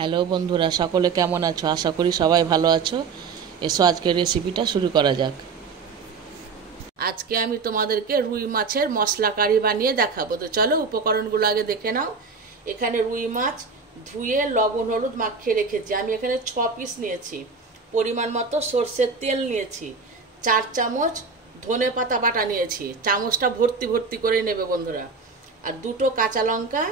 Hello বন্ধুরা, সকলে কেমন আছো? আশা করি সবাই ভালো আছো। এসো আজকের রেসিপিটা শুরু করা যাক। আজকে আমি তোমাদেরকে রুই মাছের মশলা কারি বানিয়ে দেখাবো। তো চলো উপকরণগুলো আগে দেখে নাও। এখানে রুই মাছ ধুয়ে লবণ হলুদ মাখিয়ে রেখেছি। আমি এখানে 6 পিস নিয়েছি। পরিমাণ মতো সর্ষের তেল নিয়েছি। 4 চামচ ধনে পাতা বাটা নিয়েছি। চামচটা ভর্তি ভর্তি করে নেবে বন্ধুরা। আর 2টো কাঁচা লঙ্কা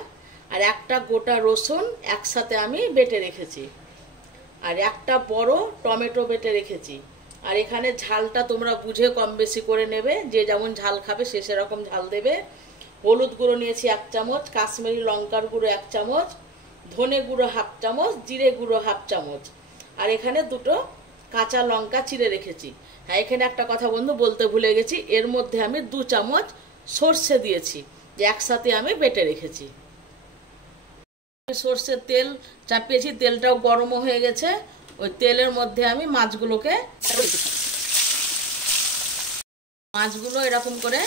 আর একটা গোটা রসুন একসাথে আমি বেটে রেখেছি। আর একটা বড় টমেটো বেটে রেখেছি। আর এখানে ঝালটা তোমরা বুঝে কম বেশি করে নেবে, যে যেমন ঝাল খাবে সে সেরকম ঝাল দেবে। হলুদ গুঁড়ো নিয়েছি 1 চামচ, কাশ্মীরি লঙ্কার গুঁড়ো 1 চামচ, ধনে গুঁড়ো 1/2 চামচ, জিরে গুঁড়ো 1/2 চামচ। আর এখানে 2টো কাঁচা লঙ্কা চিড়ে রেখেছি। হ্যাঁ, এখানে একটা কথা বন্ধু বলতে ভুলে গেছি, এর মধ্যে আমি 2 চামচ সর্ষে দিয়েছি, যে একসাথে আমি বেটে রেখেছি। সর্ষের তেল চাপিয়েছি, তেলটাও গরম হয়ে গেছে। ওই তেলের মধ্যে আমি মাছগুলো এরকম করে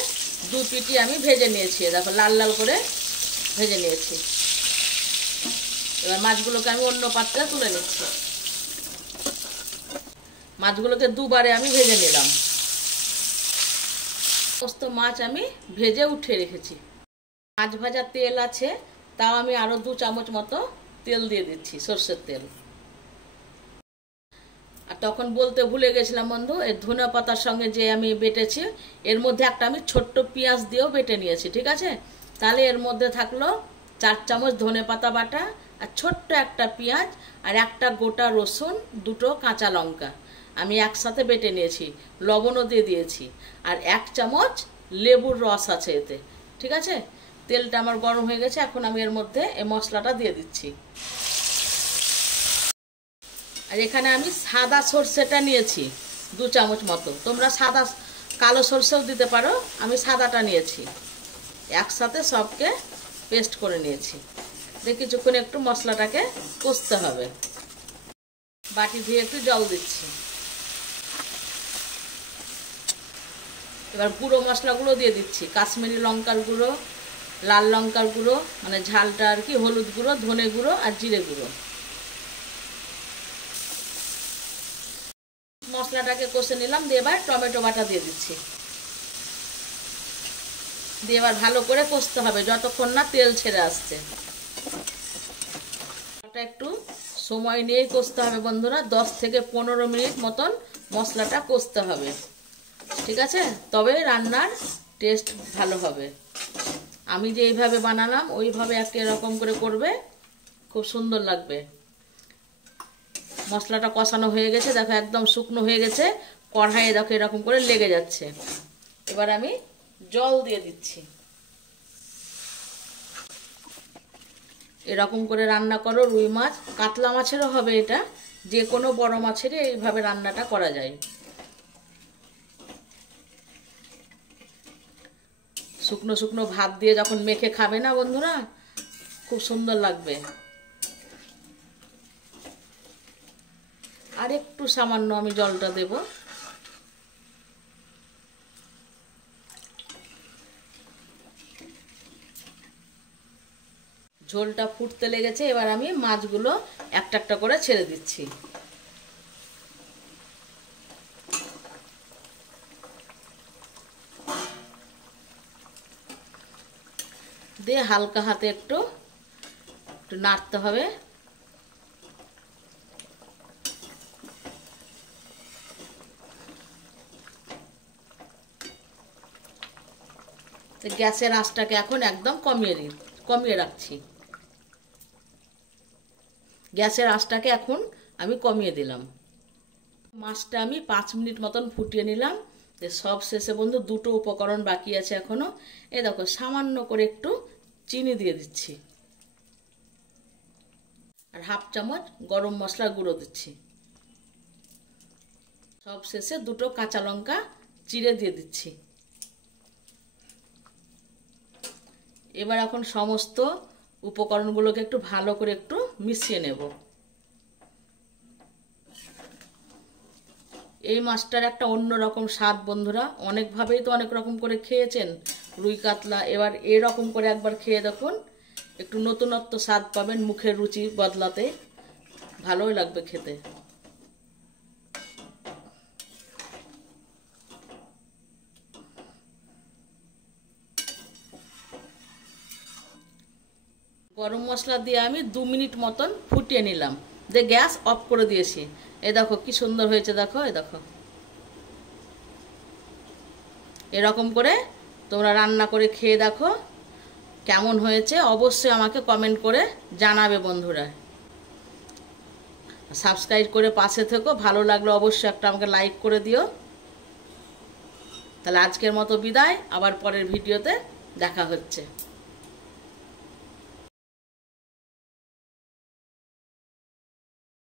2 পিটি আমি ভেজে নিয়েছি। দেখো লাল লাল করে ভেজে নিয়েছি। এবার মাছগুলোকে আমি অন্য পাত্রে তুলে নিচ্ছি। মাছগুলোকে দুবারে আমি ভেজে নিলাম। সমস্ত মাছ আমি ভেজে উঠিয়ে রেখেছি। মাছ ভাজা তেল আছে, তাও আমি আরো 2 চামচ মতো তেল দিয়ে দিচ্ছি, সর্ষের তেল। আর তখন বলতে ভুলে গেছিলাম বন্ধু, এই ধনে পাতার সঙ্গে যে আমি বেটেছি, এর মধ্যে একটা আমি ছোট্ট পেঁয়াজ দিয়েও বেটে নিয়েছি, ঠিক আছে? তাহলে এর মধ্যে থাকলো 4 চামচ ধনে পাতা বাটা আর ছোট্ট একটা পেঁয়াজ আর একটা গোটা রসুন, 2টো কাঁচা লঙ্কা আমি একসাথে বেটে নিয়েছি। লবণও দিয়ে দিয়েছি। আর 1 চামচ লেবুর রস আছে এতে, ঠিক আছে? তেলটা আমার গরম হয়ে গেছে, এখন আমি এর মধ্যে এই মশলাটা দিয়ে দিচ্ছি। আর এখানে আমি সাদা সর্ষেটা নিয়েছি 2 চামচ মতো। তোমরা সাদা কালো সর্ষেও দিতে পারো, আমি সাদাটা নিয়েছি। একসাথে সবকে পেস্ট করে নিয়েছি। দিয়ে কিছুক্ষণ একটু মশলাটাকে কষতে হবে। বাটি ধুয়ে একটু জল দিচ্ছি। এবার গুঁড়ো মশলাগুলো দিয়ে দিচ্ছি। কাশ্মীরি লঙ্কার গুঁড়ো, লাল লঙ্কার গুঁড়ো মানে ঝালটা আর কি, হলুদ গুঁড়ো, ধনে গুঁড়ো আর জিরে গুঁড়ো। মশলাটাকে কষে নিলাম। দিয়ে এবার টমেটো বাটা দিয়ে দিচ্ছি। দিয়ে এবার ভালো করে কষতে হবে যতক্ষণ না তেল ছেড়ে আসছে। একটু সময় নিয়েই কষতে হবে বন্ধুরা, 10 থেকে 15 মিনিট মতন মশলাটা কষতে হবে, ঠিক আছে? তবে রান্নার টেস্ট ভালো হবে। আমি যে এইভাবে বানালাম ওইভাবে একটা এরকম করে করবে, খুব সুন্দর লাগবে। মশলাটা কষানো হয়ে গেছে, দেখো একদম শুকনো হয়ে গেছে। কড়াইয়ে দেখো এরকম করে লেগে যাচ্ছে। এবার আমি জল দিয়ে দিচ্ছি। এরকম করে রান্না করো রুই মাছ, কাতলা মাছেরও হবে এটা, যে কোনো বড় মাছেরই এইভাবে রান্নাটা করা যায়। শুকনো শুকনো ভাত দিয়ে যখন মেখে খাবে না বন্ধুরা, খুব সুন্দর লাগবে। আর একটু সামান্য আমি জলটা দেব। ঝোলটা ফুটতে লেগেছে, এবার আমি মাছগুলো একটা একটা করে ছেড়ে দিচ্ছি। দিয়ে হালকা হাতে একটু নাড়তে হবে। গ্যাসের আঁচটাকে এখন একদম কমিয়ে রাখছি। গ্যাসের আঁচটাকে এখন আমি কমিয়ে দিলাম। মাছটা আমি 5 মিনিট মতন ফুটিয়ে নিলাম। সব শেষে বন্ধু 2টো উপকরণ বাকি আছে এখনো। এই দেখো সামান্য করে একটু চিনি দিয়ে দিচ্ছি। আর 1/2 চামচ গরম মশলা গুঁড়ো দিচ্ছি। সব শেষে 2টো কাঁচা লঙ্কা চিড়ে দিয়ে দিচ্ছি। এবার এখন সমস্ত উপকরণগুলোকে একটু ভালো করে একটু মিশিয়ে নেব। এই মাছটার একটা অন্যরকম স্বাদ বন্ধুরা, অনেকভাবেই তো অনেক রকম করে খেয়েছেন রুই কাতলা, এবার এরকম করে একবার খেয়ে দেখুন, একটু নতুনত্ব স্বাদ পাবেন, মুখের রুচি বদলাতে ভালোই লাগবে খেতে। গরম মশলা দিয়ে আমি 2 মিনিট মতন ফুটিয়ে নিলাম, দিয়ে গ্যাস অফ করে দিয়েছি। এই দেখো কি সুন্দর হয়েছে, দেখো এই দেখো। এরকম করে তোমরা রান্না করে খেয়ে দেখো কেমন হয়েছে, অবশ্যই আমাকে কমেন্ট করে জানাবে বন্ধুরা। সাবস্ক্রাইব করে পাশে থেকো, ভালো লাগলে অবশ্যই একটা আমাকে লাইক করে দিও। তাহলে আজকের মতো বিদায়, আবার পরের ভিডিওতে দেখা হচ্ছে।